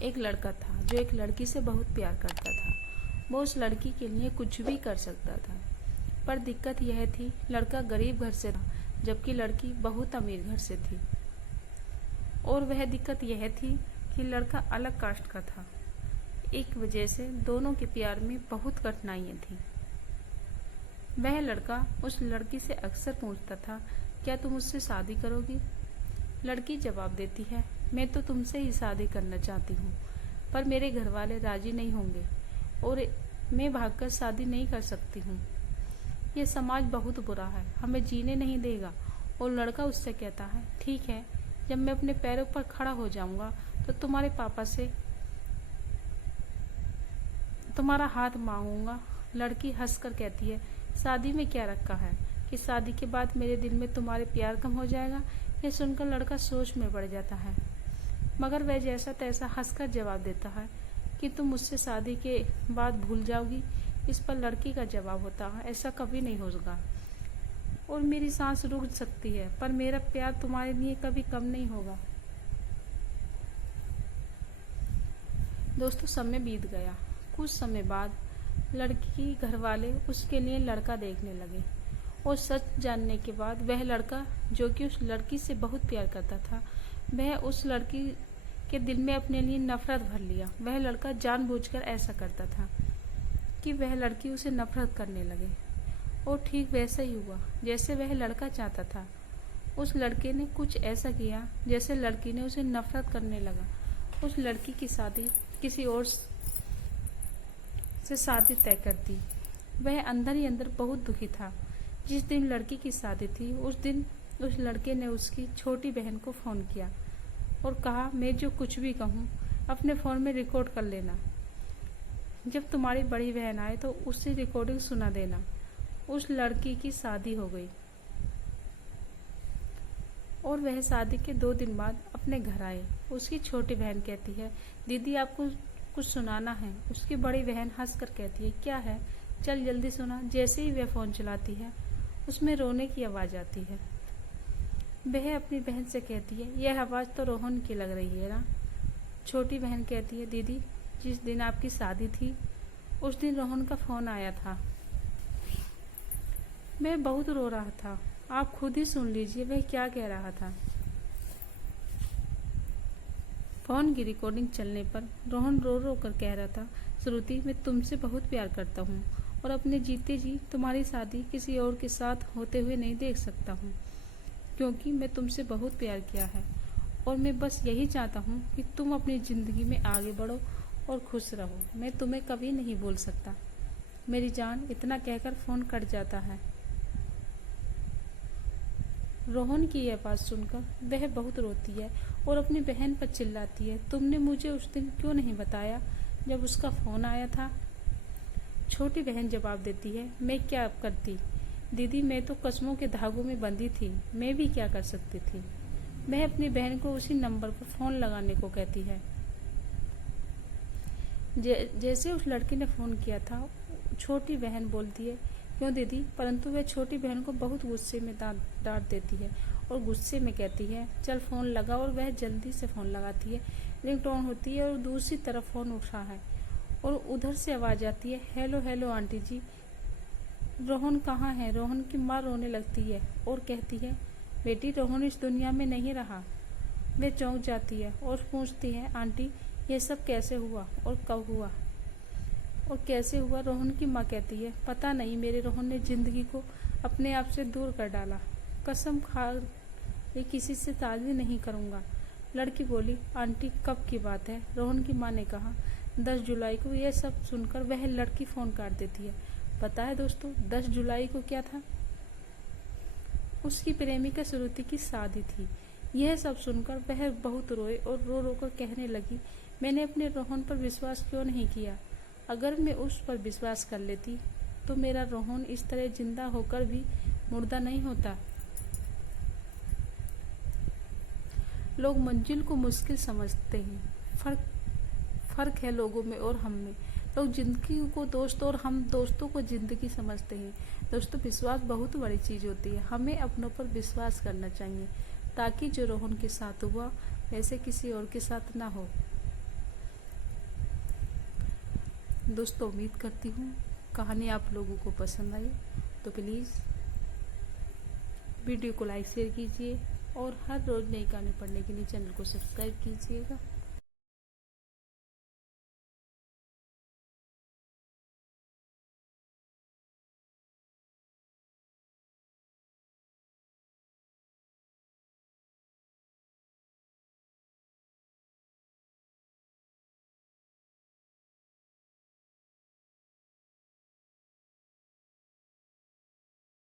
एक लड़का था जो एक लड़की से बहुत प्यार करता था। वो उस लड़की के लिए कुछ भी कर सकता था। पर दिक्कत यह थी, लड़का गरीब घर से था जबकि लड़की बहुत अमीर घर से थी। और वह दिक्कत यह थी कि लड़का अलग कास्ट का था। एक वजह से दोनों के प्यार में बहुत कठिनाइयाँ थीं। वह लड़का उस लड़की से अक्सर पूछता था, क्या तुम मुझसे शादी करोगी? लड़की जवाब देती है, मैं तो तुमसे ही शादी करना चाहती हूँ, पर मेरे घर वाले राजी नहीं होंगे और मैं भागकर शादी नहीं कर सकती हूँ। ये समाज बहुत बुरा है, हमें जीने नहीं देगा। और लड़का उससे कहता है, ठीक है, जब मैं अपने पैरों पर खड़ा हो जाऊंगा तो तुम्हारे पापा से तुम्हारा हाथ मांगूंगा। लड़की हंसकर कहती है, शादी में क्या रखा है कि शादी के बाद मेरे दिल में तुम्हारे प्यार कम हो जाएगा? यह सुनकर लड़का सोच में पड़ जाता है, मगर वह जैसा तैसा हंसकर जवाब देता है कि तुम मुझसे शादी के बाद भूल जाओगी। इस पर लड़की का जवाब होता है, ऐसा कभी नहीं होगा और मेरी सांस रुक सकती है, पर मेरा प्यार तुम्हारे लिए कभी कम नहीं होगा। दोस्तों, समय बीत गया। कुछ समय बाद लड़की के घर वाले उसके लिए लड़का देखने लगे और सच जानने के बाद वह लड़का, जो कि उस लड़की से बहुत प्यार करता था, वह उस लड़की के दिल में अपने लिए नफरत भर लिया। वह लड़का जानबूझकर ऐसा करता था कि वह लड़की उसे नफरत करने लगे और ठीक वैसा ही हुआ जैसे वह लड़का चाहता था। उस लड़के ने कुछ ऐसा किया जैसे लड़की ने उसे नफरत करने लगा। उस लड़की की शादी किसी और से शादी तय कर दी। वह अंदर ही अंदर बहुत दुखी था। जिस दिन लड़की की शादी थी उस दिन उस लड़के ने उसकी छोटी बहन को फोन किया और कहा, मैं जो कुछ भी कहूँ अपने फोन में रिकॉर्ड कर लेना। जब तुम्हारी बड़ी बहन आए तो उससे रिकॉर्डिंग सुना देना। उस लड़की की शादी हो गई और वह शादी के 2 दिन बाद अपने घर आए। उसकी छोटी बहन कहती है, दीदी आपको कुछ सुनाना है। उसकी बड़ी बहन हंसकर कहती है, क्या है, चल जल्दी सुना। जैसे ही वह फोन चलाती है उसमें रोने की आवाज़ आती है। वह अपनी बहन से कहती है, यह आवाज़ तो रोहन की लग रही है ना। छोटी बहन कहती है, दीदी जिस दिन आपकी शादी थी उस दिन रोहन का फ़ोन आया था। मैं बहुत रो रहा था, आप खुद ही सुन लीजिए वह क्या कह रहा था। फोन की रिकॉर्डिंग चलने पर रोहन रो रो कर कह रहा था, श्रुति मैं तुमसे बहुत प्यार करता हूँ और अपने जीते जी तुम्हारी शादी किसी और के साथ होते हुए नहीं देख सकता हूँ, क्योंकि मैं तुमसे बहुत प्यार किया है और मैं बस यही चाहता हूँ कि तुम अपनी ज़िंदगी में आगे बढ़ो और खुश रहो। मैं तुम्हें कभी नहीं भूल सकता मेरी जान। इतना कहकर फ़ोन कट जाता है। रोहन की यह बात सुनकर वह बहुत रोती है और अपनी बहन पर चिल्लाती है, तुमने मुझे उस दिन क्यों नहीं बताया जब उसका फ़ोन आया था? छोटी बहन जवाब देती है, मैं क्या करती दीदी, मैं तो कसमों के धागों में बंधी थी, मैं भी क्या कर सकती थी। वह अपनी बहन को उसी नंबर पर फ़ोन लगाने को कहती है जैसे उस लड़की ने फ़ोन किया था। छोटी बहन बोलती है, क्यों दीदी, परंतु वह छोटी बहन को बहुत गुस्से में डांट देती है और गुस्से में कहती है, चल फ़ोन लगा। और वह जल्दी से फ़ोन लगाती है। रिंगटोन होती है और दूसरी तरफ फ़ोन उठा है और उधर से आवाज़ आती है, हेलो हेलो आंटी जी, रोहन कहाँ है? रोहन की माँ रोने लगती है और कहती है, बेटी रोहन इस दुनिया में नहीं रहा। वे चौंक जाती है और पूछती है, आंटी ये सब कैसे हुआ और कब हुआ और कैसे हुआ? रोहन की माँ कहती है, पता नहीं, मेरे रोहन ने जिंदगी को अपने आप से दूर कर डाला। कसम खा ये किसी से ताज़ी नहीं करूँगा। लड़की बोली, आंटी कब की बात है? रोहन की माँ ने कहा, 10 जुलाई को। यह सब सुनकर वह लड़की फ़ोन काट देती है। पता है दोस्तों, 10 जुलाई को क्या था? उसकी प्रेमिका श्रुति की शादी थी। यह सब सुनकर वह बहुत रोए और रो रो कर कहने लगी, मैंने अपने रोहन पर विश्वास क्यों नहीं किया? अगर मैं उस पर विश्वास कर लेती तो मेरा रोहन इस तरह जिंदा होकर भी मुर्दा नहीं होता। लोग मंजिल को मुश्किल समझते हैं। फर्क है लोगों में और हम में। लोग जिंदगी को दोस्त और हम दोस्तों को जिंदगी समझते हैं। दोस्तों, विश्वास बहुत बड़ी चीज़ होती है। हमें अपनों पर विश्वास करना चाहिए ताकि जो रोहन के साथ हुआ वैसे किसी और के साथ ना हो। दोस्तों उम्मीद करती हूँ कहानी आप लोगों को पसंद आई, तो प्लीज़ वीडियो को लाइक शेयर कीजिए और हर रोज़ नई कहानी पढ़ने के लिए चैनल को सब्सक्राइब कीजिएगा।